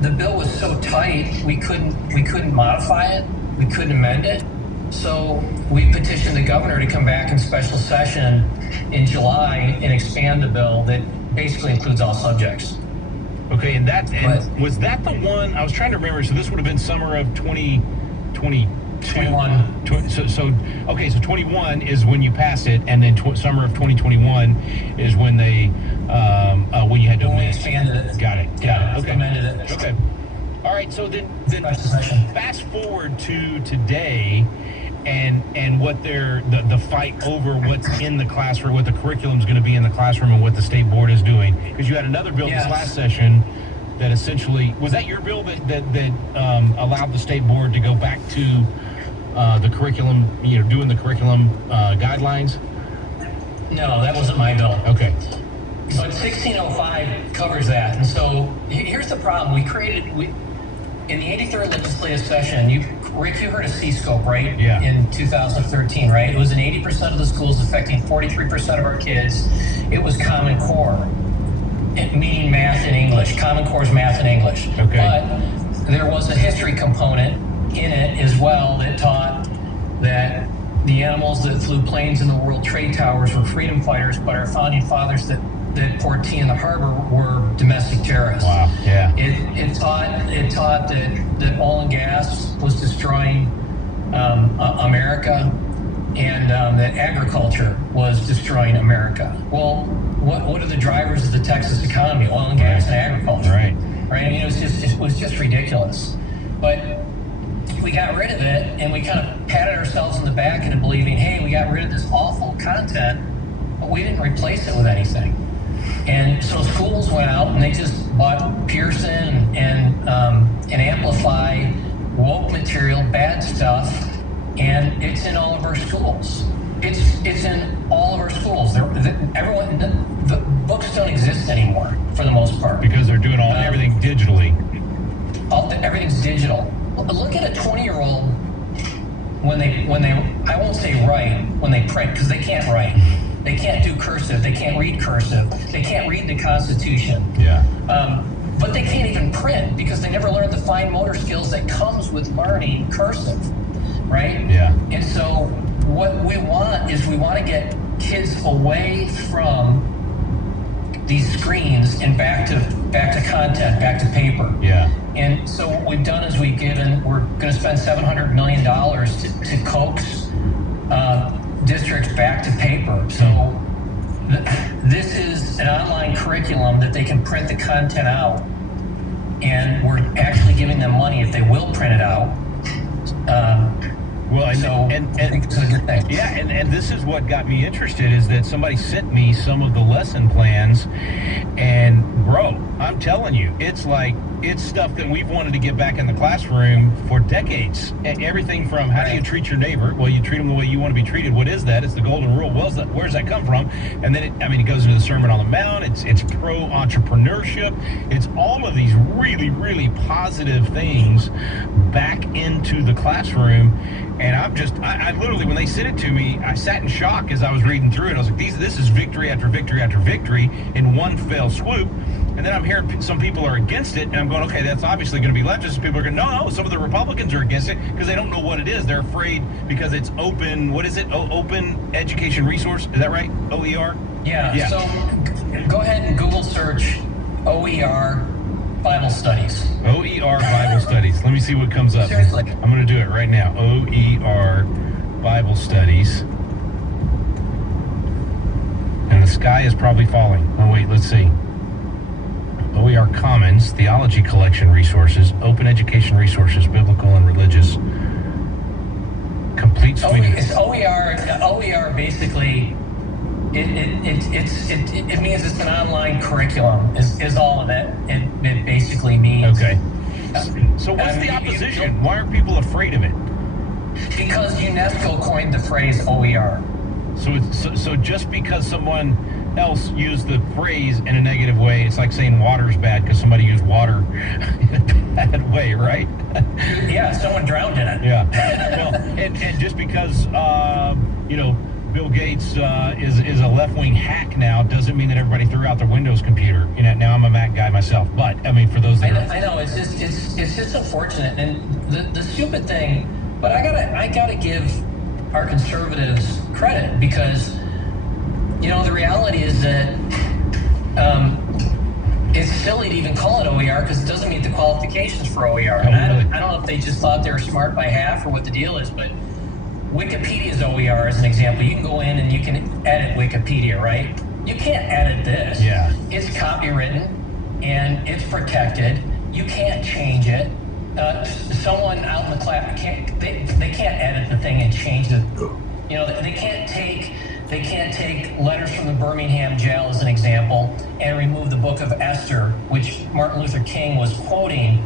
the bill was so tight we couldn't modify it, we couldn't amend it. So we petitioned the governor to come back in special session in July and expand the bill that basically includes all subjects. Okay, and was that the one I was trying to remember? So this would have been summer of 2022. 21. So 21 is when you pass it, and then summer of 2021 is when they when you had to When we amend. expanded it. Got it. Okay. Amended it. Okay. All right. So then Special session. fast forward to today, and what the fight over what's in the classroom, what the curriculum is going to be in the classroom, and what the state board is doing. Because you had another bill this last session that essentially was that your bill that allowed the state board to go back to the curriculum, doing the curriculum guidelines. No, that wasn't my bill. Okay. But 1605 covers that. And so here's the problem. In the 83rd legislative session, Rick, you heard of C-Scope, right? Yeah. In 2013, right? It was in 80% of the schools, affecting 43% of our kids. It was Common Core, meaning math and English. Common Core is math and English. Okay. But there was a history component in it as well that taught that the animals that flew planes in the World Trade Towers were freedom fighters, but our founding fathers that Port T in the harbor were domestic terrorists. Wow. Yeah. It taught that oil and gas was destroying America, and that agriculture was destroying America. Well, what are the drivers of the Texas economy? Oil and gas and agriculture. Right. Right. I mean, it was just ridiculous. But we got rid of it, and we kind of patted ourselves in the back into believing, hey, we got rid of this awful content, but we didn't replace it with anything. And so schools went out and they just bought Pearson and Amplify, woke material, bad stuff, and it's in all of our schools. It's in all of our schools. The books don't exist anymore for the most part Because they're doing everything digitally. Everything's digital. Look at a 20-year-old when they I won't say write when they print, because they can't write. They can't do cursive. They can't read cursive. They can't read the Constitution. Yeah. But they can't even print because they never learned the fine motor skills that comes with learning cursive, right? Yeah. And so what we want to get kids away from these screens and back to content, back to paper. Yeah. And so what we've done is we're going to spend $700 million to coax districts back to paper. So this is an online curriculum that they can print the content out, and we're actually giving them money if they will print it out. Well, I think it's a good thing. Yeah, and this is what got me interested, is that somebody sent me some of the lesson plans, and bro, I'm telling you, it's stuff that we've wanted to get back in the classroom for decades. Everything from how do you treat your neighbor? Well, you treat them the way you want to be treated. What is that? It's the golden rule. Well, where's that come from? And then it goes into the Sermon on the Mount. It's pro-entrepreneurship. It's all of these really, really positive things back into the classroom. And I literally, when they sent it to me, I sat in shock as I was reading through it. I was like, this is victory after victory after victory in one fell swoop. And then I'm hearing some people are against it, and I'm going, okay, that's obviously going to be leftist. People are going, no, some of the Republicans are against it because they don't know what it is. They're afraid because it's open, what is it? Open education resource. Is that right? OER? Yeah. So go ahead and Google search OER Bible studies. OER Bible studies. Let me see what comes up. Seriously. I'm going to do it right now. OER Bible studies. And the sky is probably falling. Oh, wait, let's see. OER Commons, Theology Collection Resources, Open Education Resources, Biblical and Religious. Complete suite. It's OER basically, it means it's an online curriculum, is all of it. It basically means. Okay. So what's the opposition? Why are people afraid of it? Because UNESCO coined the phrase OER. So just because someone else used the phrase in a negative way, it's like saying water's bad because somebody used water in a bad way, right? Yeah, someone drowned in it. Yeah. Well, and just because Bill Gates is a left-wing hack now doesn't mean that everybody threw out their Windows computer. You know, now I'm a Mac guy myself, but I mean, for those that I know it's just unfortunate, and the stupid thing. But I gotta give our conservatives credit, because the reality is that it's silly to even call it OER because it doesn't meet the qualifications for OER. And I don't know if they just thought they were smart by half or what the deal is, but Wikipedia's OER as an example. You can go in and you can edit Wikipedia, right? You can't edit this. Yeah. It's copywritten and it's protected. You can't change it. Someone out in the class they can't edit the thing and change it. They can't take letters from the Birmingham jail as an example and remove the book of Esther, which Martin Luther King was quoting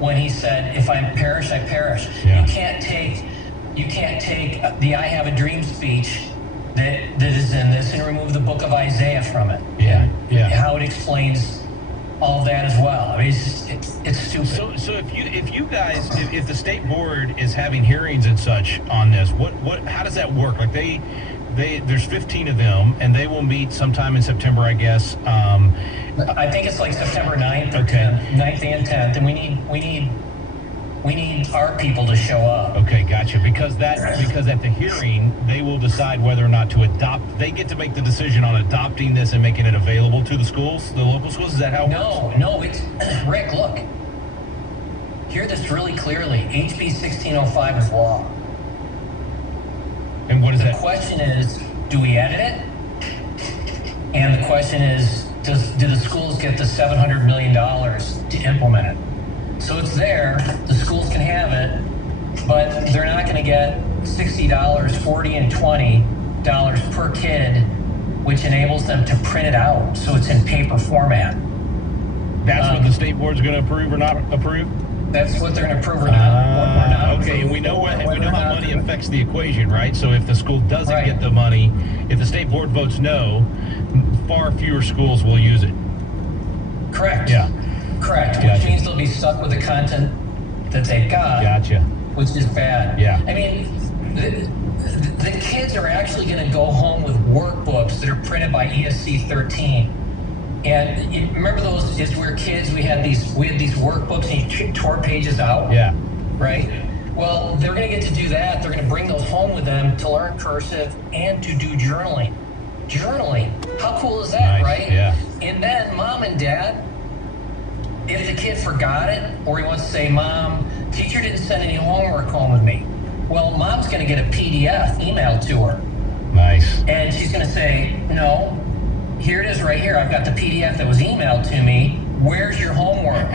when he said, "If I perish, I perish." Yeah. You can't take the "I have a dream" speech that is in this and remove the book of Isaiah from it. Yeah. How it explains all of that as well. I mean, it's stupid. So if you guys, if the state board is having hearings and such on this, how does that work? Like there's 15 of them, and they will meet sometime in September, I guess. I think it's like September 9th or 10th, 9th and 10th, and we need our people to show up. Okay, gotcha. Because at the hearing, they will decide whether or not to adopt. They get to make the decision on adopting this and making it available to the schools, the local schools. Is that how it works? No, it's Rick. Look, hear this really clearly. HB 1605 is law. And what is that? The question is, do we edit it? And the question is, do the schools get the $700 million to implement it? So it's there, the schools can have it, but they're not going to get $60, $40, and $20 per kid, which enables them to print it out so it's in paper format. That's what the state board's going to approve or not approve? That's what they're going to approve or not. Okay, and we know how money affects the equation, right? So if the school doesn't Right. get the money, if the state board votes no, far fewer schools will use it. Correct. Yeah. Correct. Gotcha. Which means they'll be stuck with the content that they've got. Gotcha. Which is bad. Yeah. I mean, the kids are actually going to go home with workbooks that are printed by ESC 13. And you remember those? As we were kids, we had these workbooks, and you tore pages out. Yeah. Right. Well, they're going to get to do that. They're going to bring those home with them to learn cursive and to do journaling. How cool is that, Nice. right? Yeah. And then mom and dad, if the kid forgot it, or he wants to say, "Mom, teacher didn't send any homework home with me." Well, mom's going to get a PDF emailed to her. Nice. And she's going to say, "No, here it is right here. I've got the PDF that was emailed to me. Where's your homework?"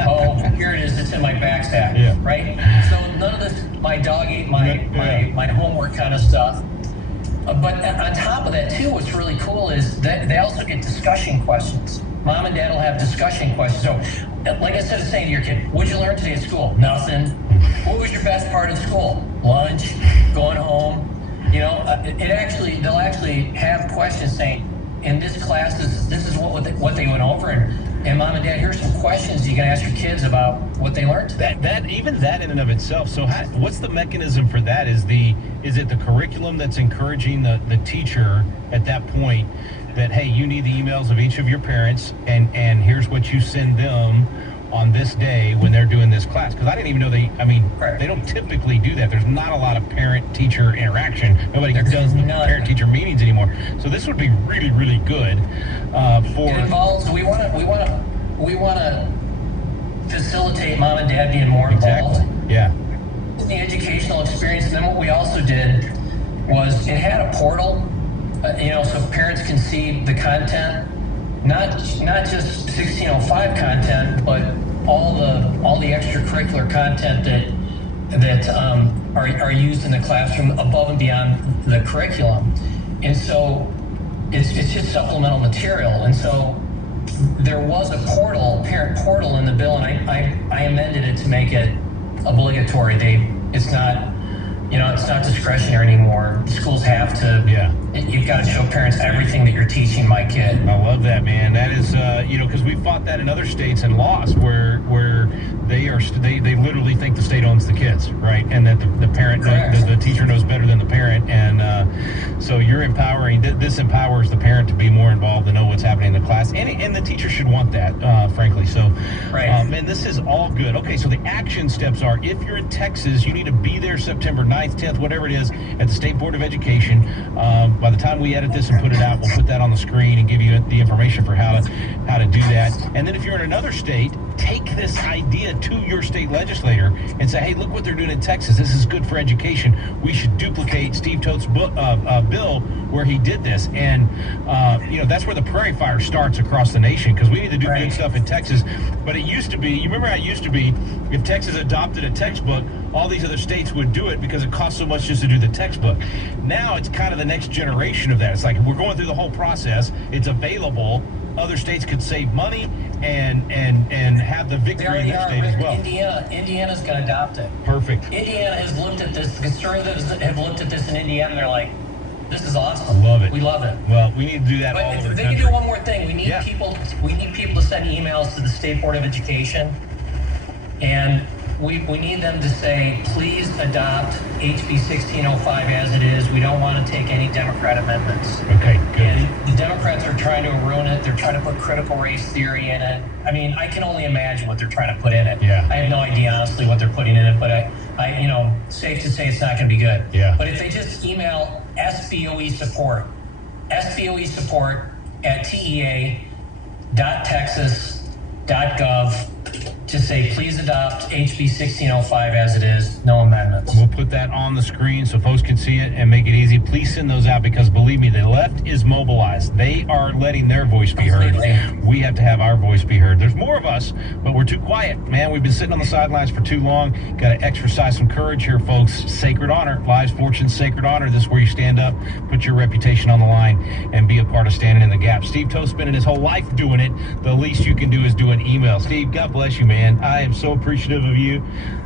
"Oh, here it is. It's in my backpack." Yeah. Right? So none of this, my dog ate my homework kind of stuff. But on top of that, too, what's really cool is that they also get discussion questions. Mom and dad will have discussion questions. So, like instead of saying to your kid, "What'd you learn today at school?" "Nothing." "What was your best part of school?" "Lunch, going home." They'll actually have questions saying, "In this class, this is what they went over, and mom and dad, here's some questions you can ask your kids about what they learned today." That in and of itself. So what's the mechanism for that? Is it the curriculum that's encouraging the teacher at that point that, hey, you need the emails of each of your parents, and here's what you send them on this day when they're doing this class? Because I didn't even know Right. they don't typically do that. There's not a lot of parent-teacher interaction. Nobody does the none. parent-teacher meetings anymore. So this would be really, really good for. It involves. We want to facilitate mom and dad being more involved. Exactly. Yeah. The educational experience. And then what we also did was it had a portal, so parents can see the content, not just 1605 content, but all the extracurricular content that are used in the classroom above and beyond the curriculum. And so it's just supplemental material. And so there was a parent portal in the bill, and I amended it to make it obligatory. It's not discretionary anymore. Schools have to. Yeah. You've got to show parents everything that you're teaching my kid. I love that, man. That is, because we fought that in other states and lost, where they they literally think the state owns the kids, right? And that the parent, the teacher knows better than the parent. And so you're empowering, this empowers the parent to be more involved, to know what's happening in the class. And the teacher should want that, frankly. So, man, this is all good. Okay, so the action steps are, if you're in Texas, you need to be there September 9th, 10th, whatever it is, at the State Board of Education. By the time we edit this and put it out, we'll put that on the screen and give you the information for how to do that. And then if you're in another state, take this idea to your state legislator and say, hey, look what they're doing in Texas. This is good for education. We should duplicate Steve Toth's bill where he did this. And, that's where the prairie fire starts across the nation, because we need to do good stuff in Texas. But it used to be, you remember how it used to be, if Texas adopted a textbook, all these other states would do it because it costs so much just to do the textbook. Now it's kind of the next generation of that. It's like we're going through the whole process. It's available. Other states could save money and have the victory in their state as well. Indiana's going to adopt it. Perfect. Indiana has looked at this. The conservatives have looked at this in Indiana, and they're like, this is awesome. Love it. We love it. Well, we need to do that but all over the they country. can do one more thing. We need people to send emails to the State Board of Education, and we need them to say, please adopt HB 1605 as it is. We don't want to take any Democrat amendments. Okay, good. And the Democrats are trying to ruin it. They're trying to put critical race theory in it. I mean, I can only imagine what they're trying to put in it. Yeah. I have no idea, honestly, what they're putting in it, but I safe to say it's not going to be good. Yeah. But if they just email SBOE support at tea.texas.gov, to say, please adopt HB 1605 as it is, no amendments. We'll put that on the screen so folks can see it and make it easy. Please send those out, because believe me, the left is mobilized. They are letting their voice be heard. We have to have our voice be heard. There's more of us, but we're too quiet. Man, we've been sitting on the sidelines for too long. Got to exercise some courage here, folks. Sacred honor. Lives, fortune, sacred honor. This is where you stand up, put your reputation on the line, and be a part of standing in the gap. Steve Toth spending his whole life doing it. The least you can do is do an email. Steve, God bless you, man. I am so appreciative of you.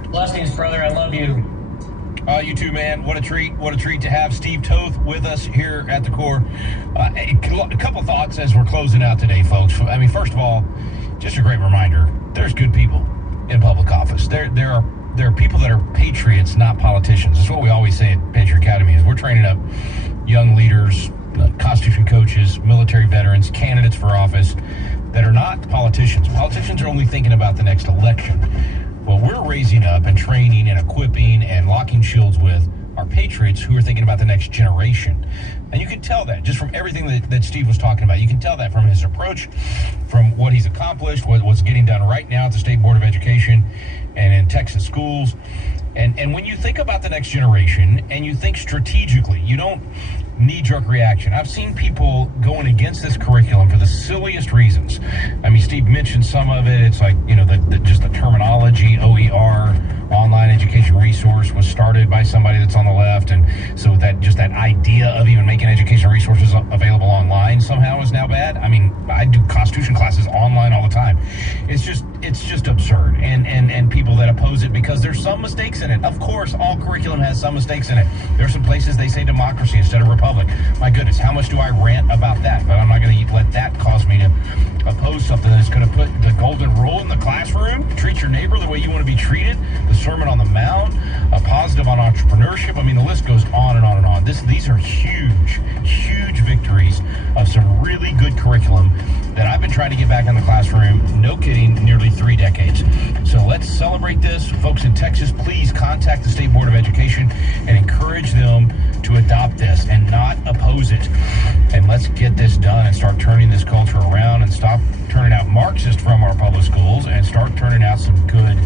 Blessings, brother. I love you. You too, man. What a treat. What a treat to have Steve Toth with us here at the core. A couple thoughts as we're closing out today, folks. I mean, first of all, just a great reminder, there's good people in public office. There are people that are patriots, not politicians. That's what we always say at Patriot Academy, is we're training up young leaders, Constitution coaches, military veterans, candidates for office that are not politicians. Politicians are only thinking about the next election. Well, we're raising up and training and equipping and locking shields with our patriots who are thinking about the next generation. And you can tell that just from everything that Steve was talking about. You can tell that from his approach, from what he's accomplished, what's getting done right now at the State Board of Education and in Texas schools. And when you think about the next generation and you think strategically, you don't knee-jerk reaction. I've seen people going against this curriculum for the silliest reasons. I mean, Steve mentioned some of it. It's like, just the terminology, OER, online education resource, was started by somebody that's on the left. And so that idea of even making education resources available online somehow is now bad. I mean, I do Constitution classes online all the time. It's just absurd. And people that oppose it because there's some mistakes in it. Of course, all curriculum has some mistakes in it. There's some places they say democracy instead of republic. My goodness, how much do I rant about that? But I'm not going to let that cause me to oppose something that's going to put the golden rule in the classroom, treat your neighbor the way you want to be treated, the Sermon on the Mount, a positive on entrepreneurship. I mean, the list goes on and on and on. These are huge, huge victories of some really good curriculum that I've been trying to get back in the classroom, no kidding, nearly 3 decades. So let's celebrate this. Folks in Texas, please contact the State Board of Education and encourage them to adopt this and not oppose it. And let's get this done and start turning this culture around and stop turning out Marxists from our public schools and start turning out some good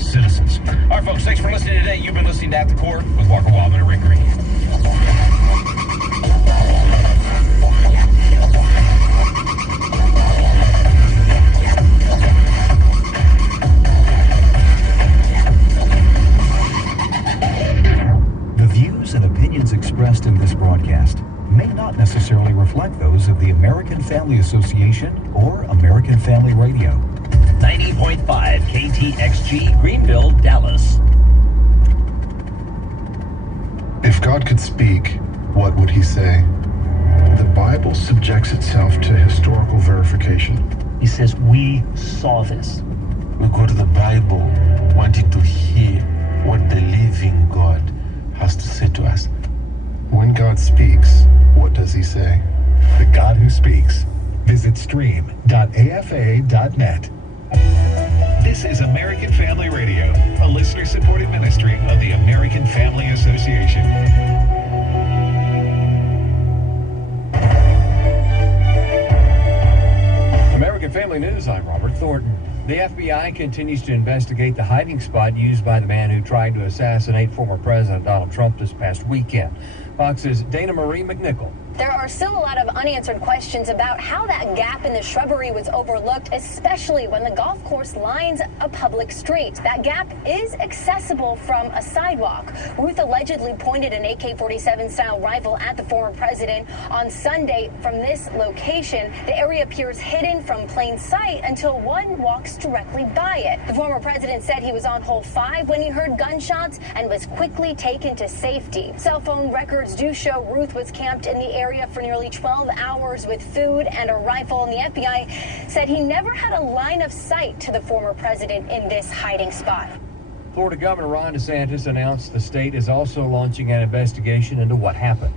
citizens. All right, folks, thanks for listening today. You've been listening to At the Core with Walker Wildman and Rick Green. And opinions expressed in this broadcast may not necessarily reflect those of the American Family Association or American Family Radio. 90.5 KTXG, Greenville, Dallas. If God could speak, what would he say? The Bible subjects itself to historical verification. He says, we saw this. We go to the Bible wanting to hear what the living God has to say to us. When God speaks, what does he say? The God Who Speaks. Visit stream.afa.net. This is American Family Radio, a listener-supported ministry of the American Family Association. American Family News, I'm Robert Thornton. The FBI continues to investigate the hiding spot used by the man who tried to assassinate former President Donald Trump this past weekend. Fox's Dana Marie McNichol. There are still a lot of unanswered questions about how that gap in the shrubbery was overlooked, especially when the golf course lines a public street. That gap is accessible from a sidewalk. Ruth allegedly pointed an AK-47 style rifle at the former president on Sunday from this location. The area appears hidden from plain sight until one walks directly by it. The former president said he was on hole 5 when he heard gunshots and was quickly taken to safety. Cell phone records do show Ruth was camped in the area for nearly 12 hours with food and a rifle, and the FBI said he never had a line of sight to the former president in this hiding spot. Florida Governor Ron DeSantis announced the state is also launching an investigation into what happened.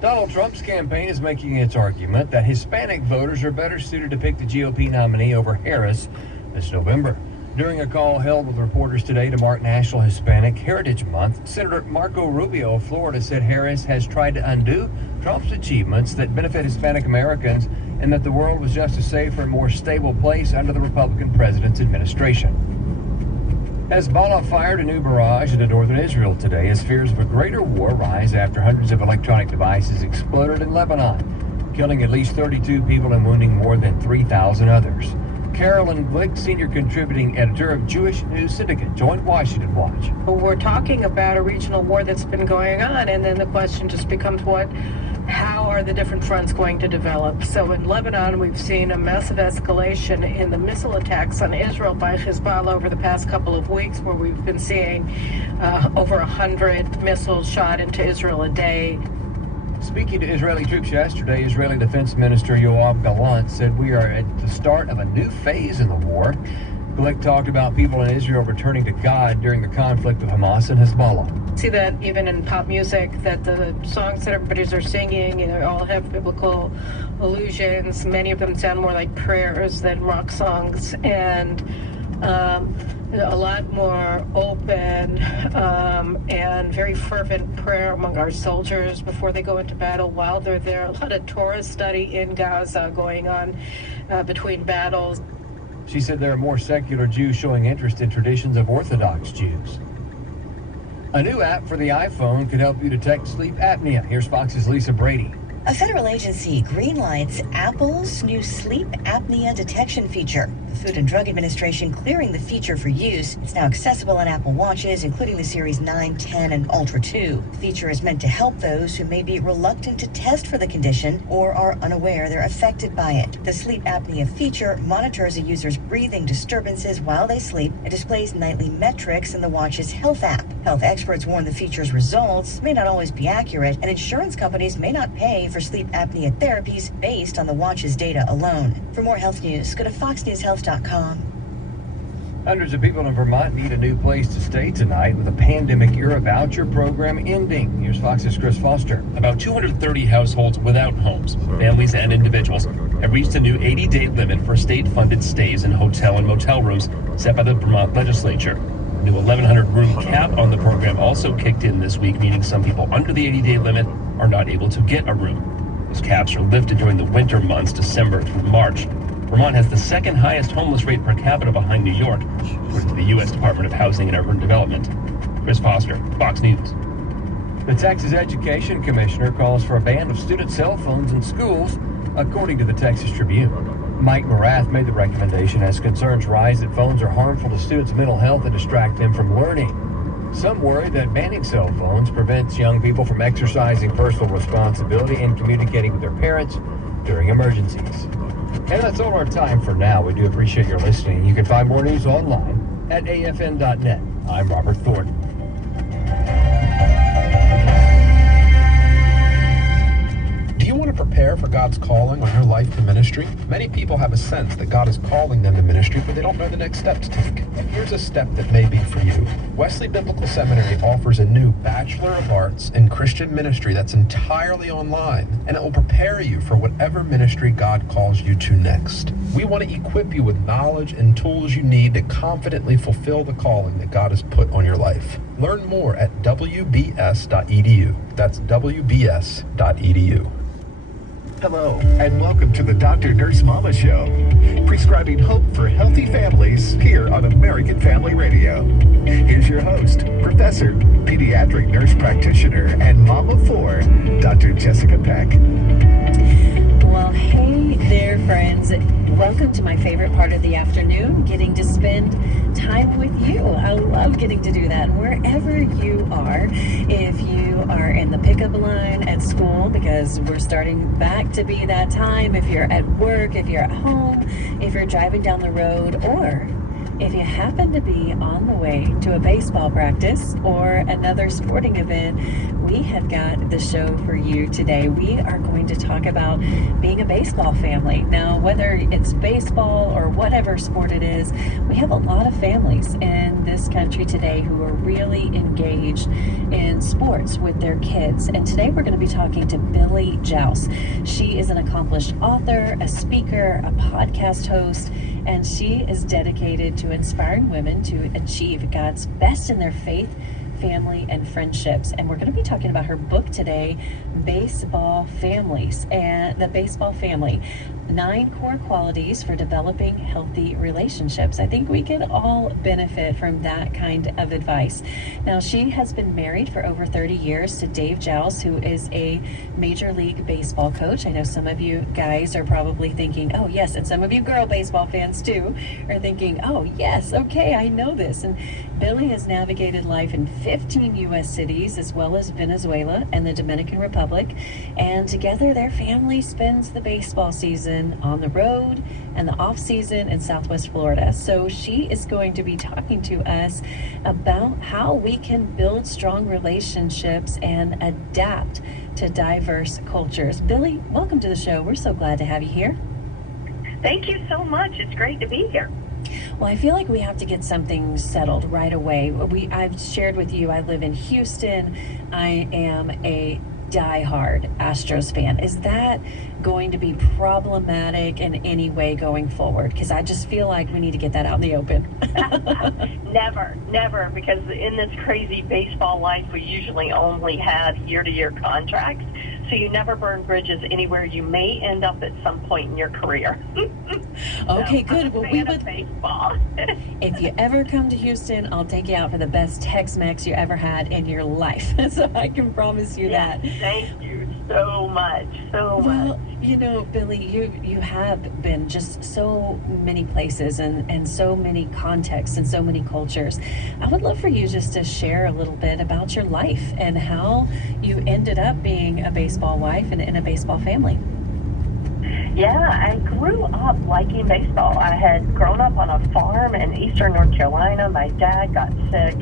Donald Trump's campaign is making its argument that Hispanic voters are better suited to pick the GOP nominee over Harris this November. During a call held with reporters today to mark National Hispanic Heritage Month, Senator Marco Rubio of Florida said Harris has tried to undo Trump's achievements that benefit Hispanic Americans and that the world was just a safer and more stable place under the Republican president's administration. Hezbollah fired a new barrage into northern Israel today as fears of a greater war rise after hundreds of electronic devices exploded in Lebanon, killing at least 32 people and wounding more than 3,000 others. Carolyn Glick, senior contributing editor of Jewish News Syndicate, joined Washington Watch. We're talking about a regional war that's been going on, and then the question just becomes how are the different fronts going to develop? So in Lebanon, we've seen a massive escalation in the missile attacks on Israel by Hezbollah over the past couple of weeks, where we've been seeing over 100 missiles shot into Israel a day. Speaking to Israeli troops yesterday, Israeli Defense Minister Yoav Gallant said we are at the start of a new phase in the war. Glick talked about people in Israel returning to God during the conflict with Hamas and Hezbollah. See that even in pop music, that the songs that everybody's are singing, all have biblical allusions. Many of them sound more like prayers than rock songs, and a lot more open and very fervent prayer among our soldiers before they go into battle while they're there. A lot of Torah study in Gaza going on between battles. She said there are more secular Jews showing interest in traditions of Orthodox Jews. A new app for the iPhone could help you detect sleep apnea. Here's Fox's Lisa Brady. A federal agency greenlights Apple's new sleep apnea detection feature. The Food and Drug Administration clearing the feature for use. It's now accessible on Apple Watches, including the Series 9, 10, and Ultra 2. The feature is meant to help those who may be reluctant to test for the condition or are unaware they're affected by it. The sleep apnea feature monitors a user's breathing disturbances while they sleep and displays nightly metrics in the watch's health app. Health experts warn the feature's results may not always be accurate, and insurance companies may not pay for sleep apnea therapies based on the watch's data alone. For more health news, go to foxnewshealth.com. Hundreds of people in Vermont need a new place to stay tonight with a pandemic-era voucher program ending. Here's Fox's Chris Foster. About 230 households without homes, families and individuals, have reached a new 80-day limit for state-funded stays in hotel and motel rooms set by the Vermont legislature. A new 1,100-room cap on the program also kicked in this week, meaning some people under the 80-day limit are not able to get a room. Those caps are lifted during the winter months, December through March. Vermont has the second highest homeless rate per capita behind New York, according to the U.S. Department of Housing and Urban Development. Chris Foster, Fox News. The Texas Education Commissioner calls for a ban of student cell phones in schools, according to the Texas Tribune. Mike Morath made the recommendation as concerns rise that phones are harmful to students' mental health and distract them from learning. Some worry that banning cell phones prevents young people from exercising personal responsibility and communicating with their parents during emergencies. And that's all our time for now. We do appreciate your listening. You can find more news online at afn.net. I'm Robert Thornton. Do you want to prepare for God's calling on your life to ministry? Many people have a sense that God is calling them to ministry, but they don't know the next step to take. And here's a step that may be for you. Wesley Biblical Seminary offers a new Bachelor of Arts in Christian Ministry that's entirely online, and it will prepare you for whatever ministry God calls you to next. We want to equip you with knowledge and tools you need to confidently fulfill the calling that God has put on your life. Learn more at wbs.edu. That's wbs.edu. Hello, and welcome to the Dr. Nurse Mama Show, prescribing hope for healthy families here on American Family Radio. Here's your host, Professor, Pediatric Nurse Practitioner, and Mom of 4, Dr. Jessica Peck. Well, hey there, friends. Welcome to my favorite part of the afternoon, getting to spend time with you. I love getting to do that. And wherever you are, if you are in the pickup line at school, because we're starting back to be that time, if you're at work, if you're at home, if you're driving down the road, or if you happen to be on the way to a baseball practice or another sporting event, we have got the show for you today. We are going to talk about being a baseball family. Now, whether it's baseball or whatever sport it is, we have a lot of families in this country today who are really engaged in sports with their kids. And today we're going to be talking to Billy Jouse. She is an accomplished author, a speaker, a podcast host, and she is dedicated to inspiring women to achieve God's best in their faith, family, and friendships. And we're going to be talking about her book today, Baseball Families, and the Baseball Family, 9 core qualities for developing healthy relationships. I think we can all benefit from that kind of advice. Now, she has been married for over 30 years to Dave Jouse, who is a Major League Baseball coach. I know some of you guys are probably thinking, oh yes, and some of you girl baseball fans too are thinking, oh yes, okay, I know this. And Billy has navigated life in 15 U.S. cities, as well as Venezuela and the Dominican Republic, and together their family spends the baseball season on the road and the off season in Southwest Florida. So she is going to be talking to us about how we can build strong relationships and adapt to diverse cultures. Billy, welcome to the show. We're so glad to have you here. Thank you so much. It's great to be here. Well, I feel like we have to get something settled right away. I've shared with you, I live in Houston. I am a diehard Astros fan. Is that going to be problematic in any way going forward? Because I just feel like we need to get that out in the open. Never, because in this crazy baseball life, we usually only have year-to-year contracts, so you never burn bridges anywhere. You may end up at some point in your career. Okay, good. Well, we would. Baseball. If you ever come to Houston, I'll take you out for the best Tex-Mex you ever had in your life. So I can promise you that. Thank you so much. Well, you know, Billy, you have been just so many places and so many contexts and so many cultures. I would love for you just to share a little bit about your life and how you ended up being a baseball wife and in a baseball family. Yeah, I grew up liking baseball. I had grown up on a farm in eastern North Carolina. My dad got sick,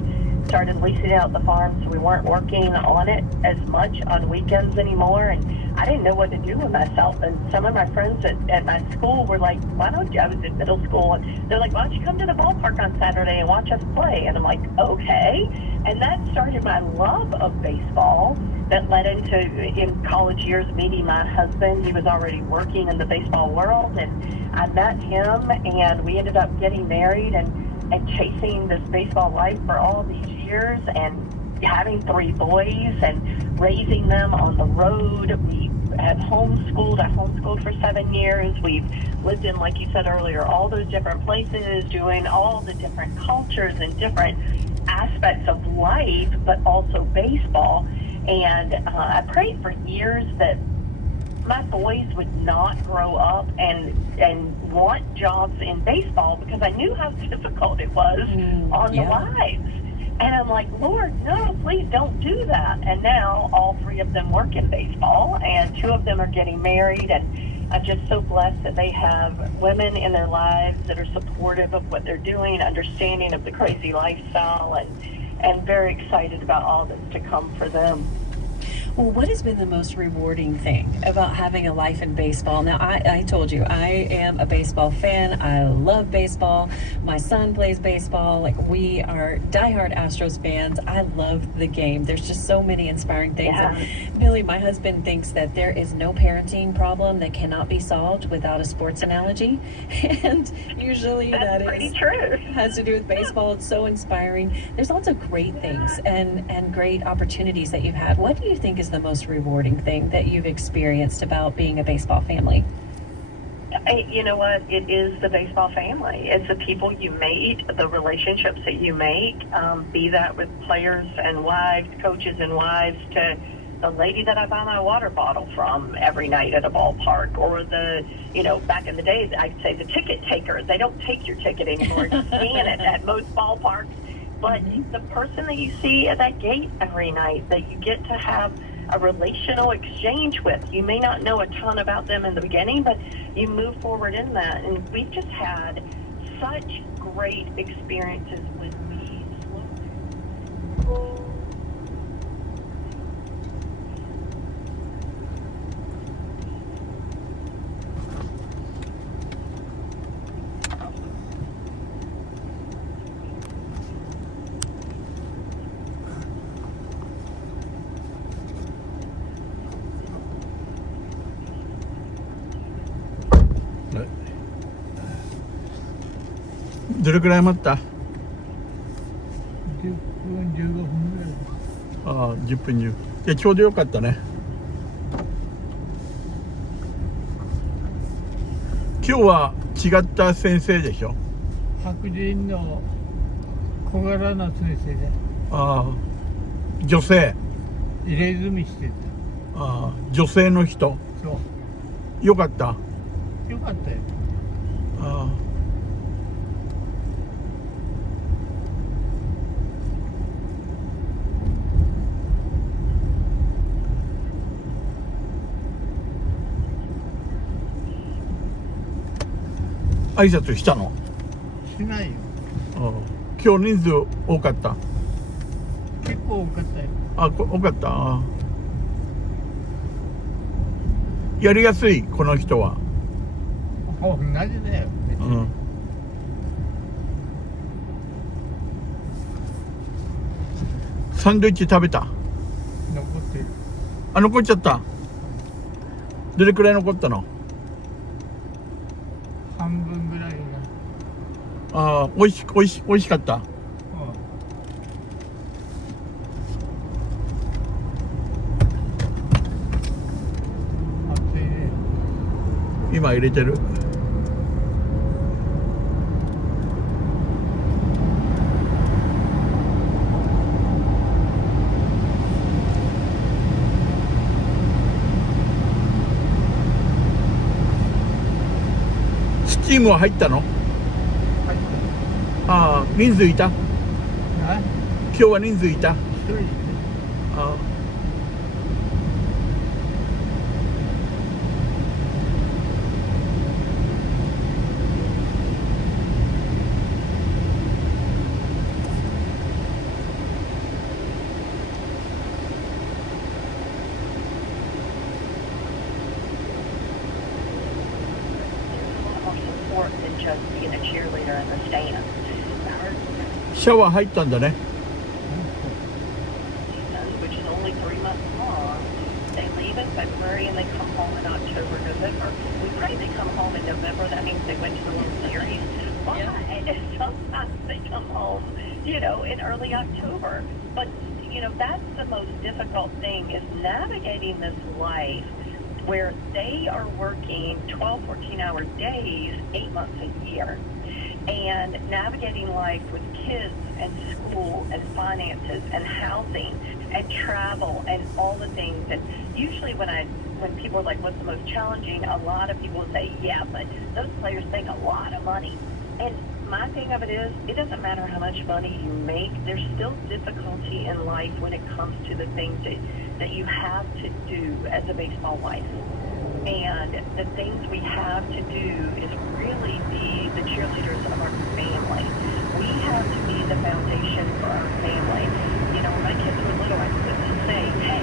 started leasing out the farm, so we weren't working on it as much on weekends anymore, and I didn't know what to do with myself. And some of my friends at my school were like, why don't you, I was in middle school, and they're like, why don't you come to the ballpark on Saturday and watch us play? And I'm like, okay. And that started my love of baseball that led into, in college years, meeting my husband. He was already working in the baseball world, and I met him, and we ended up getting married and chasing this baseball life for all these years, and having 3 boys and raising them on the road. We had homeschooled. I homeschooled for 7 years. We've lived in, like you said earlier, all those different places, doing all the different cultures and different aspects of life, but also baseball. And I prayed for years that my boys would not grow up and want jobs in baseball, because I knew how difficult it was on the lives. And I'm like, Lord, no, please don't do that. And now all 3 of them work in baseball, and 2 of them are getting married, and I'm just so blessed that they have women in their lives that are supportive of what they're doing, understanding of the crazy lifestyle, and very excited about all that's to come for them. Well, what has been the most rewarding thing about having a life in baseball? Now, I told you, I am a baseball fan. I love baseball. My son plays baseball. Like, we are diehard Astros fans. I love the game. There's just so many inspiring things. Yeah. And Billy, my husband, thinks that there is no parenting problem that cannot be solved without a sports analogy. And usually That's pretty true. has to do with baseball. It's so inspiring. There's lots of great things and great opportunities that you've had. What do you think is the most rewarding thing that you've experienced about being a baseball family? You know what? It is the baseball family. It's the people you meet, the relationships that you make, be that with players and wives, coaches and wives, to the lady that I buy my water bottle from every night at a ballpark, or the, back in the days, I'd say the ticket taker. They don't take your ticket anymore. You scan it at most ballparks. But the person that you see at that gate every night that you get to have a relational exchange with. You may not know a ton about them in the beginning, but you move forward in that. And we've just had such great experiences with me.どれくらい待った？ 10分15分ぐらい。ああ、10分10。いや、ちょうどよかったね。今日は違った先生でしょ？白人の小柄な先生で。ああ、女性。入れ墨してた。ああ、女性の人。そう。よかった。よかったよ。ああ。挨拶したの？しないよ。今日人数多かった？結構多かったよ。あ、多かった。あ、やりやすい、この人は。同じだよ。うん。サンドイッチ食べた？残ってる。あ、残っちゃった。どれくらい残ったの？半分ぐらいが。ああ、おいしかった。今入れてる。スチームは入ったの？入った。ああ、人数いた？今日は人数いた？一人で。ああ。シャワー入ったんだね。Which is only 3 months long. They leave in February and they come home in October, November. We pray they come home in November. That means they went to the World Series. But sometimes they come home, in early October. But, that's the most difficult thing is navigating this life where they are working 12, 14-hour days, 8 months a year. And navigating life with kids and school and finances and housing and travel and all the things. And usually when people are like, what's the most challenging? A lot of people say, yeah, but those players make a lot of money. And my thing of it is, it doesn't matter how much money you make. There's still difficulty in life when it comes to the things that you have to do as a baseball wife. And the things we have to do is really be the cheerleaders of our family. We have to be the foundation for our family. When my kids were little, I used to say, hey,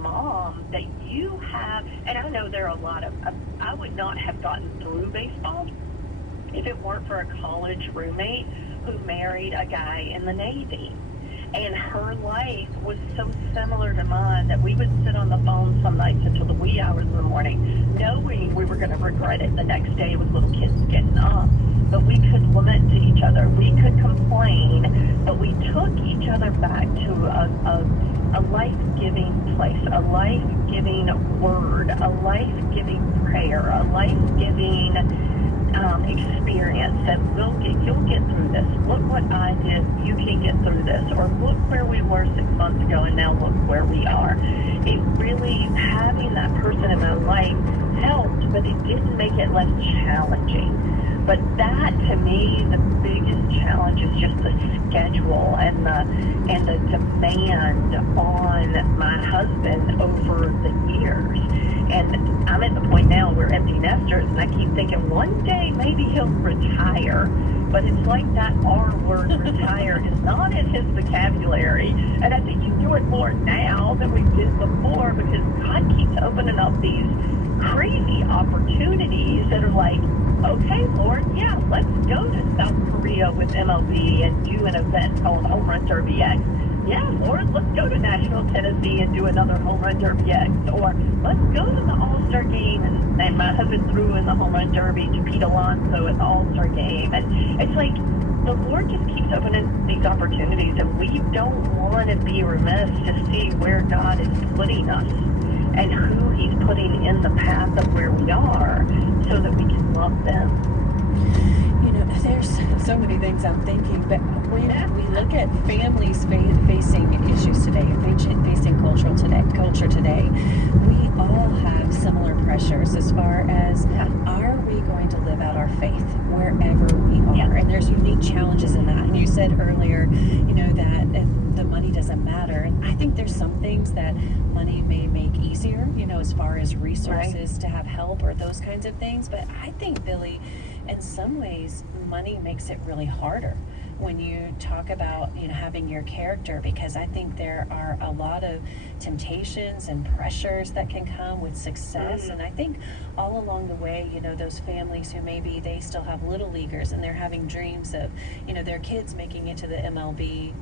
mom that you have, and I know there are a lot of, I would not have gotten through baseball if it weren't for a college roommate who married a guy in the Navy. And her life was so similar to mine that we would sit on the phone some nights until the wee hours of the morning, knowing we were going to regret it the next day with little kids getting up. But we could lament to each other. We could complain, but we took each other back to a life-giving place, a life-giving word, a life-giving prayer, a life-giving experience that you'll get through this. Look what I did, you can get through this. Or look where we were 6 months ago and now look where we are. It really, having that person in my life helped, but it didn't make it less challenging. But that, to me, the biggest challenge is just the schedule and the demand on my husband over the years. And I'm at the point now where empty nesters, and I keep thinking one day maybe he'll retire. But it's like that R word, retire, is not in his vocabulary. And I think you do it more now than we did before, because God keeps opening up these crazy opportunities that are like, okay, Lord, yeah, let's go to South Korea with MLB and do an event called Home Run Derby X. Yeah, Lord, let's go to Nashville, Tennessee and do another Home Run Derby X. Or let's go to the All-Star Game. And my husband threw in the Home Run Derby to Pete Alonso at the All-Star Game. And it's like the Lord just keeps opening these opportunities, and we don't want to be remiss to see where God is putting us and who He's putting in the path of where we are so that we can love them. You know, there's so many things I'm thinking, but when we look at families facing issues today, facing culture today, we all have similar pressures as far as are we going to live out our faith wherever we are? And there's unique challenges in that. And you said earlier, you know, that the money doesn't matter. And I think there's some things that money may make easier, you know, as far as resources to have help or those kinds of things. But I think, Billy, in some ways, money makes it really harder when you talk about, you know, having your character, because I think there are a lot of temptations and pressures that can come with success. And I think all along the way, you know, those families who maybe they still have little leaguers and they're having dreams of, you know, their kids making it to the MLB,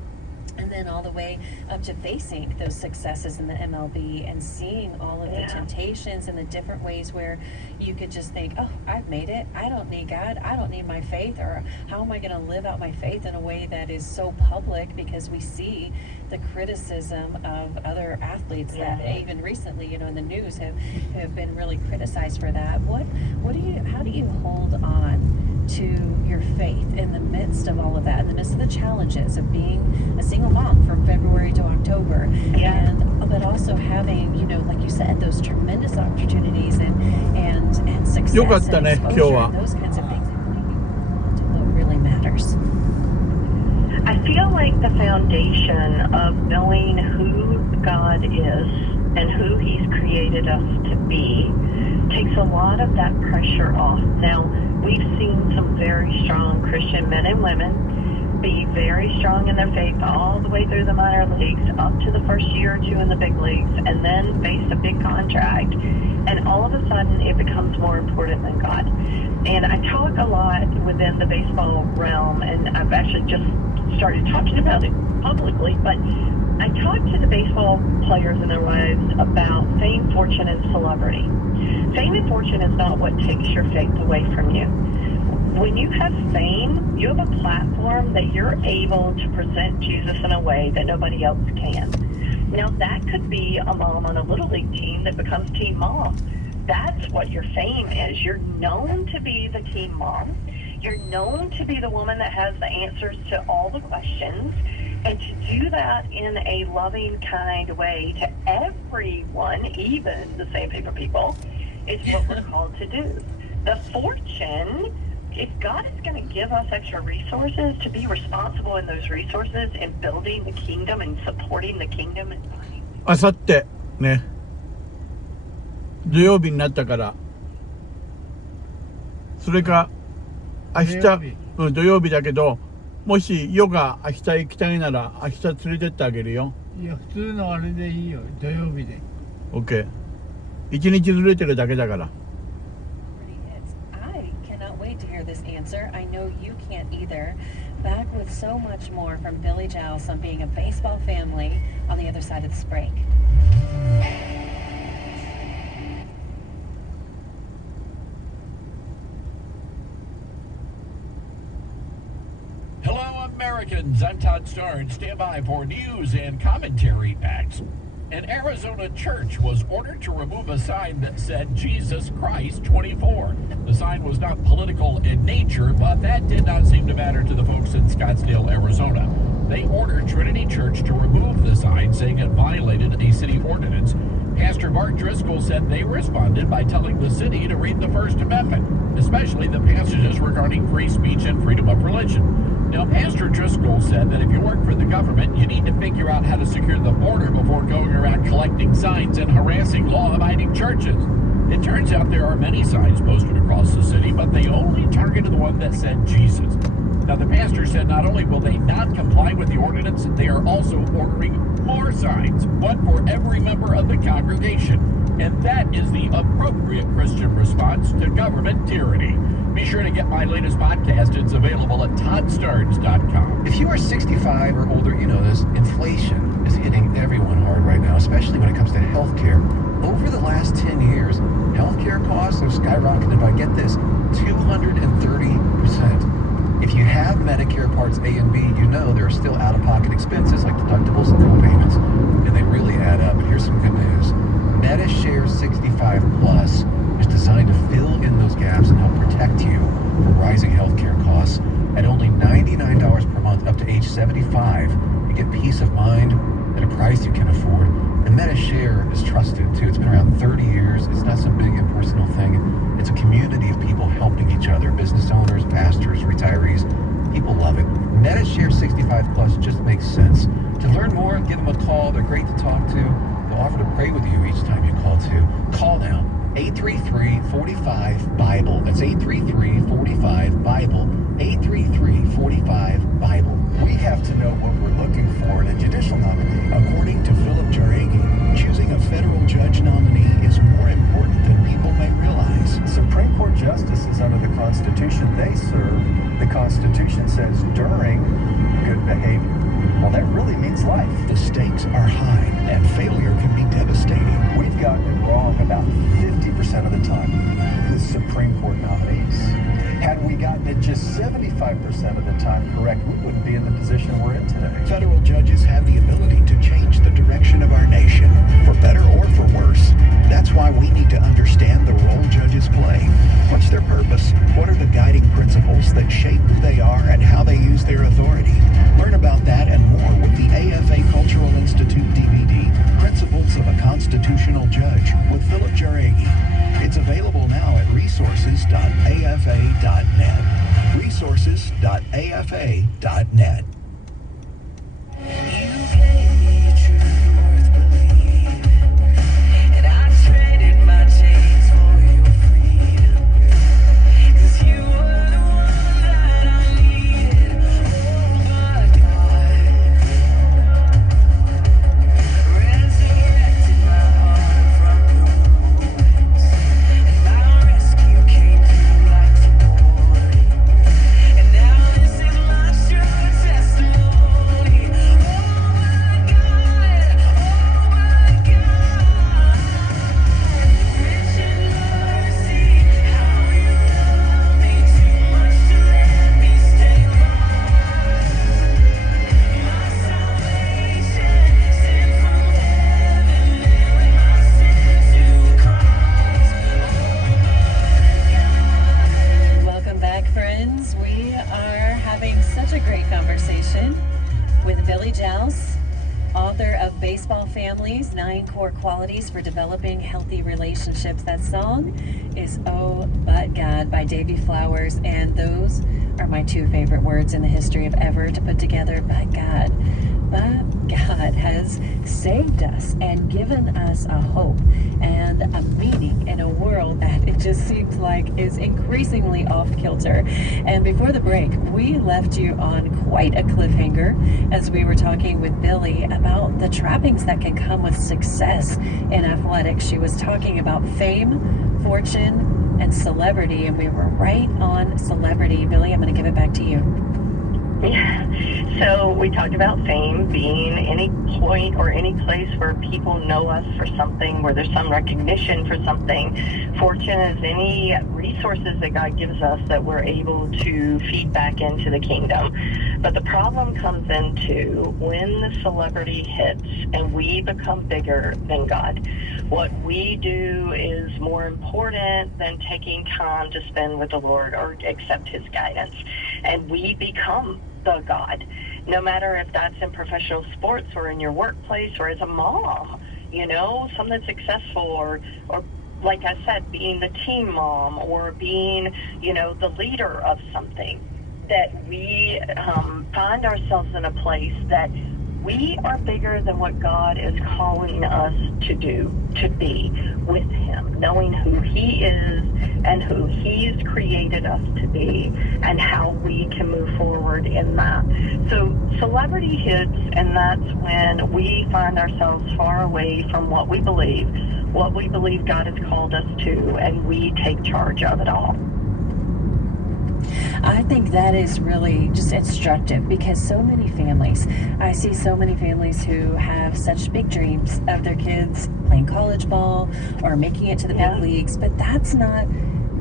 and then all the way up to facing those successes in the MLB and seeing all of the temptations and the different ways where you could just think, oh, I've made it. I don't need God. I don't need my faith. Or how am I going to live out my faith in a way that is so public? Because we see the criticism of other athletes that even recently, you know, in the news have been really criticized for that. How do you hold on to your faith in the midst of all of that, in the midst of the challenges of being a single mom from February to October, but also having, you know, like you said, those tremendous opportunities and success よかったね、 and 今日は。 exposure and those kinds of things, and putting people on to what really matters. I feel like the foundation of knowing who God is and who He's created us to be takes a lot of that pressure off. Now, we've seen some very strong Christian men and women be very strong in their faith all the way through the minor leagues, up to the first year or two in the big leagues, and then face a big contract. And all of a sudden, it becomes more important than God. And I talk a lot within the baseball realm, and I've actually just started talking about it publicly, but I talk to the baseball players and their wives about fame, fortune, and celebrity. Fame and fortune is not what takes your faith away from you. When you have fame, you have a platform that you're able to present Jesus in a way that nobody else can. Now, that could be a mom on a Little League team that becomes team mom. That's what your fame is. You're known to be the team mom. You're known to be the woman that has the answers to all the questions. And to do that in a loving, kind way to everyone, even the same paper people, is what we're called to do. The fortune, if God is going to give us extra resources, to be responsible in those resources in building the kingdom and supporting the kingdom. あさってね、土曜日になったから、それか明日、土曜日だけど、もしヨガ明日行きたいなら明日連れてってあげるよ。いや、普通のあれでいいよ、土曜日で。OK。一日ずれてるだけだから。 I cannot wait to hear this answer. I know you can't either. Back with so much more from Billy Giles on being a baseball family on the other side of this break. Hello, Americans. I'm Todd Starnes. Stand by for news and commentary next. An Arizona church was ordered to remove a sign that said Jesus Christ 24. The sign was not political in nature, but that did not seem to matter to the folks in Scottsdale, Arizona. They ordered Trinity Church to remove the sign, saying it violated a city ordinance. Pastor Bart Driscoll said they responded by telling the city to read the First Amendment, especially the passages regarding free speech and freedom of religion. Now, Pastor Driscoll said that if you work for the government, you need to figure out how to secure the border before going around collecting signs and harassing law-abiding churches. It turns out there are many signs posted across the city, but they only targeted the one that said Jesus. Now, the pastor said not only will they not comply with the ordinance, they are also ordering more signs, one for every member of the congregation. And that is the appropriate Christian response to government tyranny. Be sure to get my latest podcast. It's available at toddstarnes.com. If you are 65 or older, you know this. Inflation is hitting everyone hard right now, especially when it comes to healthcare. Over the last 10 years, healthcare costs have skyrocketed by, get this, 230%. If you have Medicare Parts A and B, you know there are still out-of-pocket expenses like deductibles and co-payments, and they really add up. But here's some good news. MediShare 65 Plus is designed to fill in those gaps and help protect you from rising healthcare costs. At only $99 per month up to age 75, you get peace of mind at a price you can afford. And MediShare is trusted too. It's been around 30 years. It's not some big impersonal thing. It's a community of people helping each other. Business owners, pastors, retirees. People love it. MediShare 65 Plus just makes sense. To learn more, give them a call. They're great to talk to. They'll offer to pray with you each time you call too. Call now. 833-45-BIBLE. That's 833-45-BIBLE. 833-45-BIBLE. We have to know what we're looking for in a judicial nominee. According to Philip Jaregi, choosing a federal judge nominee is more important than people may realize. Supreme Court justices under the Constitution they serve, the Constitution says during good behavior. Well, that really means life. The stakes are high, and failure can be devastating. We've gotten it wrong about 50% of the time with Supreme Court nominees. Had we gotten it just 75% of the time correct, we wouldn't be in the position we're in today. Federal judges have the ability to change the direction of our nation, for better or for worse. That's why we need to understand the role judges play. What's their purpose? What are the guiding principles that shape who they are and how they use their authority? Learn about that and more with the AFA Cultural Institute DVD, Principles of a Constitutional Judge, with Philip Jaregi. It's available now at resources.afa.net. Resources.afa.net. Families, 9 core qualities for developing healthy relationships. That song is Oh But God by Davy Flowers, and those are my 2 favorite words in the history of ever to put together. But God. But God has saved us and given us a hope and a meaning in a world that it just seems like is increasingly off kilter. And before the break, we left you on quite a cliffhanger as we were talking with Billy about the trappings that can come with success in athletics. She was talking about fame, fortune, and celebrity, and we were right on celebrity. Billy, I'm going to give it back to you. Yeah. So we talked about fame being any point or any place where people know us for something, where there's some recognition for something. Fortune is any resources that God gives us that we're able to feed back into the kingdom. But the problem comes into when the celebrity hits and we become bigger than God. What we do is more important than taking time to spend with the Lord or accept his guidance. And we become the God, no matter if that's in professional sports or in your workplace or as a mom, you know, someone that's successful or like I said, being the team mom or being, you know, the leader of something, that we find ourselves in a place that we are bigger than what God is calling us to do, to be with him, knowing who he is and who he's created us to be and how we can move forward in that. So celebrity hits, and that's when we find ourselves far away from what we believe God has called us to, and we take charge of it all. I think that is really just instructive because so many families, I see so many families who have such big dreams of their kids playing college ball or making it to the big leagues, but that's not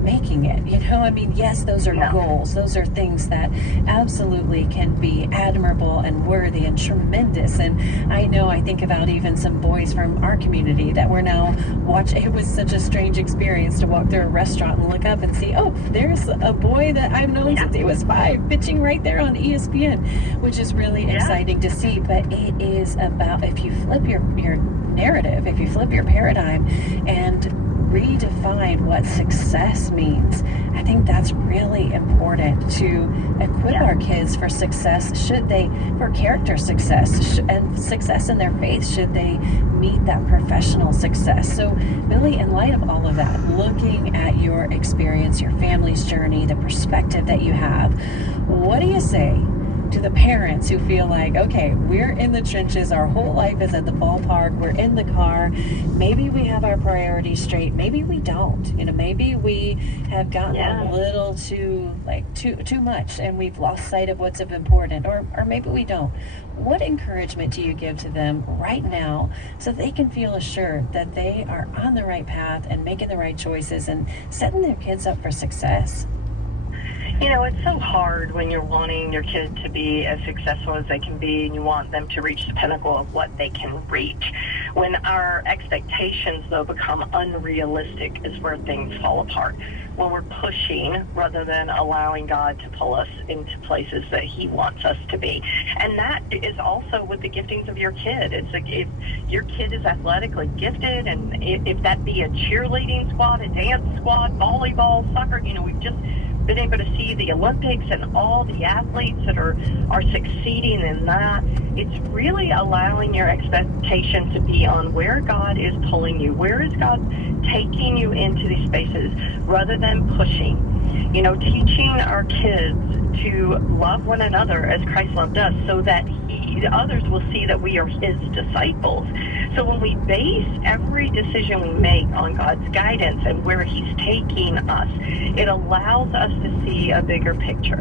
making it, you know. I mean, yes, those are goals, those are things that absolutely can be admirable and worthy and tremendous. And I think about even some boys from our community that we're now watching. It was such a strange experience to walk through a restaurant and look up and see, oh, there's a boy that I've known since he was 5 pitching right there on ESPN, which is really exciting to see. But it is about, if you flip your narrative, if you flip your paradigm and redefine what success means, I think that's really important to equip our kids for success, for character success and success in their faith, should they meet that professional success. So Billy, in light of all of that, looking at your experience, your family's journey, the perspective that you have, what do you say to the parents who feel like, okay, we're in the trenches, our whole life is at the ballpark, we're in the car, maybe we have our priorities straight, maybe we don't, maybe we have gotten a little too much and we've lost sight of what's important, or maybe we don't. What encouragement do you give to them right now so they can feel assured that they are on the right path and making the right choices and setting their kids up for success? It's so hard when you're wanting your kid to be as successful as they can be and you want them to reach the pinnacle of what they can reach. When our expectations, though, become unrealistic is where things fall apart. When we're pushing rather than allowing God to pull us into places that he wants us to be. And that is also with the giftings of your kid. It's like if your kid is athletically gifted, and if that be a cheerleading squad, a dance squad, volleyball, soccer, we've just been able to see the Olympics and all the athletes that are succeeding in that. It's really allowing your expectation to be on where God is pulling you. Where is God taking you into these spaces rather than pushing? Teaching our kids to love one another as Christ loved us so that others will see that we are his disciples. So when we base every decision we make on God's guidance and where he's taking us, it allows us to see a bigger picture.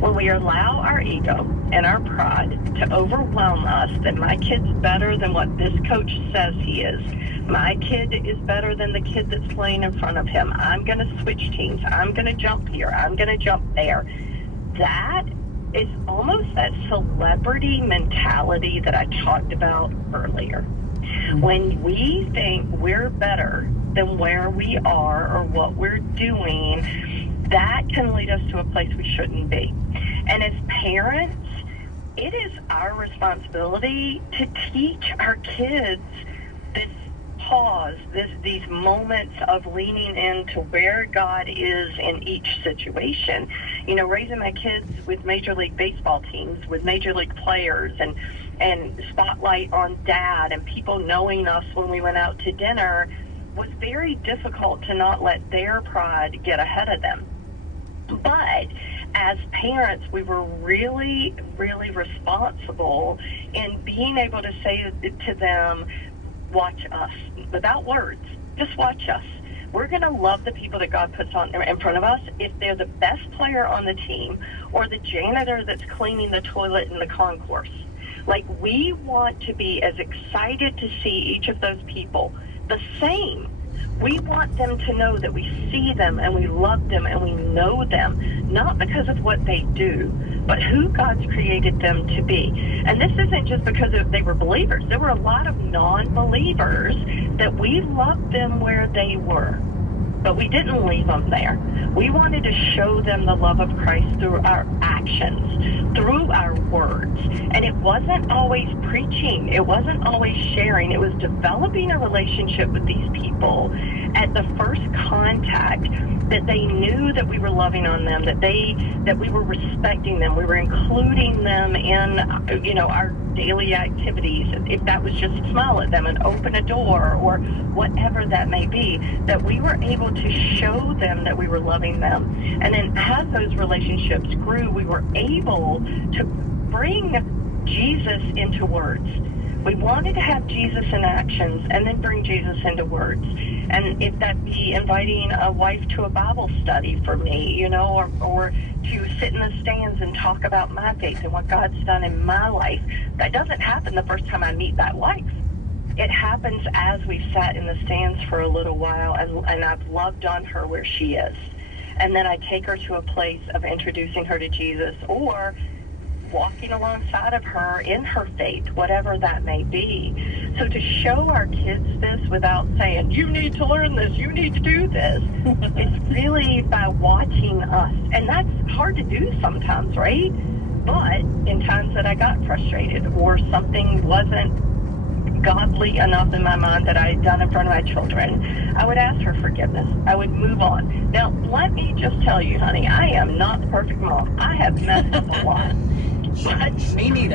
When we allow our ego and our pride to overwhelm us, that my kid's better than what this coach says he is, my kid is better than the kid that's playing in front of him, I'm going to switch teams, I'm going to jump here, I'm going to jump there. That is almost that celebrity mentality that I talked about earlier. When we think we're better than where we are or what we're doing, that can lead us to a place we shouldn't be. And as parents, it is our responsibility to teach our kids this pause, these moments of leaning into where God is in each situation. Raising my kids with Major League Baseball teams, with Major League players, and spotlight on dad and people knowing us when we went out to dinner, was very difficult to not let their pride get ahead of them. But as parents, we were really, really responsible in being able to say to them, watch us, without words, just watch us. We're going to love the people that God puts on in front of us if they're the best player on the team or the janitor that's cleaning the toilet in the concourse. Like, we want to be as excited to see each of those people the same. We want them to know that we see them and we love them and we know them, not because of what they do, but who God's created them to be. And this isn't just because they were believers. There were a lot of non-believers that we loved them where they were, but we didn't leave them there. We wanted to show them the love of Christ through our actions, through our words. And it wasn't always preaching. It wasn't always sharing. It was developing a relationship with these people at the first contact, that they knew that we were loving on them, that we were respecting them, we were including them in, our daily activities. If that was just smile at them and open a door or whatever that may be, that we were able to show them that we were loving them. And then as those relationships grew, we were able to bring Jesus into words. We wanted to have Jesus in actions and then bring Jesus into words. And if that be inviting a wife to a Bible study for me, or to sit in the stands and talk about my faith and what God's done in my life, that doesn't happen the first time I meet that wife. It happens as we've sat in the stands for a little while and I've loved on her where she is. And then I take her to a place of introducing her to Jesus or walking alongside of her in her faith, whatever that may be. So to show our kids this without saying, you need to learn this, you need to do this, it's really by watching us. And that's hard to do sometimes, right? But in times that I got frustrated or something wasn't godly enough in my mind that I had done in front of my children, I would ask for forgiveness. I would move on. Now, let me just tell you, honey, I am not the perfect mom. I have messed up a lot. But me neither.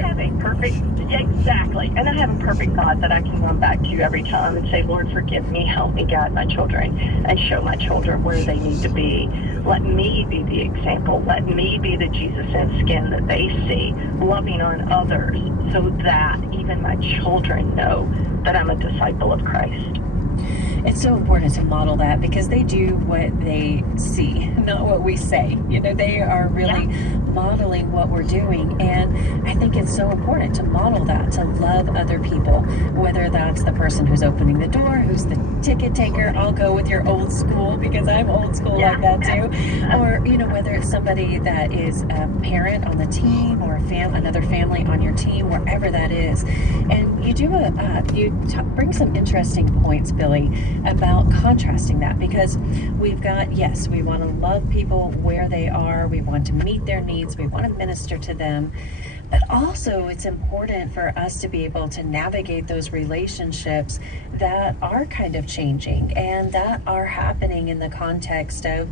Exactly. And I have a perfect God that I can run back to every time and say, Lord, forgive me, help me guide my children, and show my children where they need to be. Let me be the example. Let me be the Jesus in skin that they see, loving on others, so that even my children know that I'm a disciple of Christ. It's so important to model that because they do what they see, not what we say. They are really modeling what we're doing. And I think it's so important to model that, to love other people, whether that's the person who's opening the door, who's the ticket taker. I'll go with your old school because I'm old school like that too. Or, whether it's somebody that is a parent on the team or another family on your team, wherever that is. And you do bring some interesting points, Billy, about contrasting that, because we've got, yes, we want to love people where they are, we want to meet their needs, we want to minister to them, but also it's important for us to be able to navigate those relationships that are kind of changing and that are happening in the context of,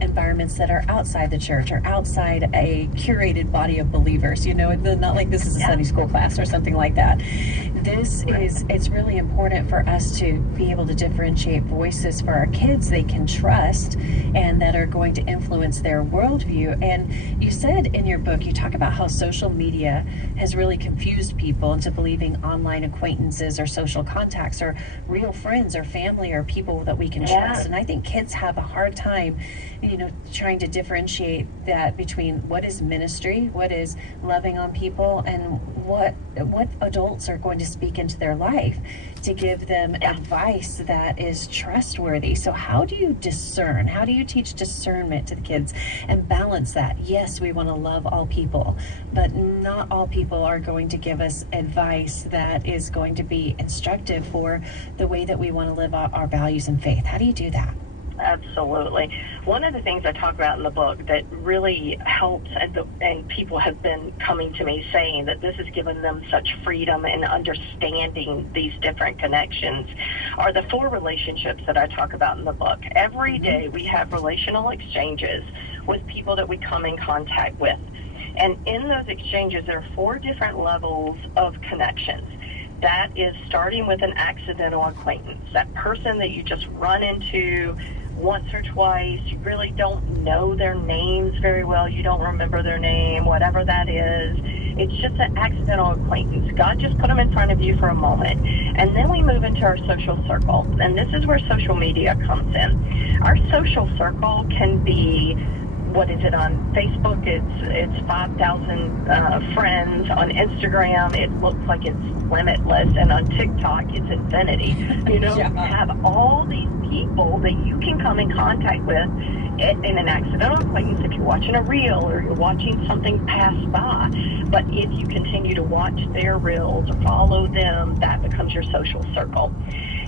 environments that are outside the church or outside a curated body of believers. Not like this is a Sunday school class or something like that. It's really important for us to be able to differentiate voices for our kids they can trust and that are going to influence their worldview. And you said in your book, you talk about how social media has really confused people into believing online acquaintances or social contacts or real friends or family or people that we can trust. And I think kids have a hard time, trying to differentiate that between what is ministry, what is loving on people, and what adults are going to speak into their life to give them advice that is trustworthy. So how do you discern? How do you teach discernment to the kids and balance that? Yes, we want to love all people, but not all people are going to give us advice that is going to be instructive for the way that we want to live our values and faith. How do you do that? Absolutely. One of the things I talk about in the book that really helps, and people have been coming to me saying that this has given them such freedom in understanding these different connections, are the 4 relationships that I talk about in the book. Every day we have relational exchanges with people that we come in contact with. And in those exchanges, there are 4 different levels of connections. That is starting with an accidental acquaintance. That person that you just run into once or twice. You really don't know their names very well. You don't remember their name, whatever that is. It's just an accidental acquaintance. God just put them in front of you for a moment. And then we move into our social circle. And this is where social media comes in. Our social circle can be, what is it on Facebook? It's 5,000 friends. On Instagram, it looks like it's limitless. And on TikTok, it's infinity. You know, Yeah. you have all these people that you can come in contact with in an accidental acquaintance if you're watching a reel or you're watching something pass by. But if you continue to watch their reels or follow them, that becomes your social circle.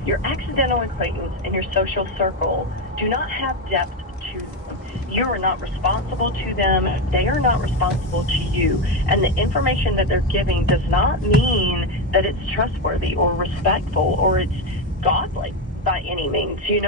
Your accidental acquaintance and your social circle do not have depth to them. You are not responsible to them. They are not responsible to you. And the information that they're giving does not mean that it's trustworthy or respectful or it's godly by any means. You know.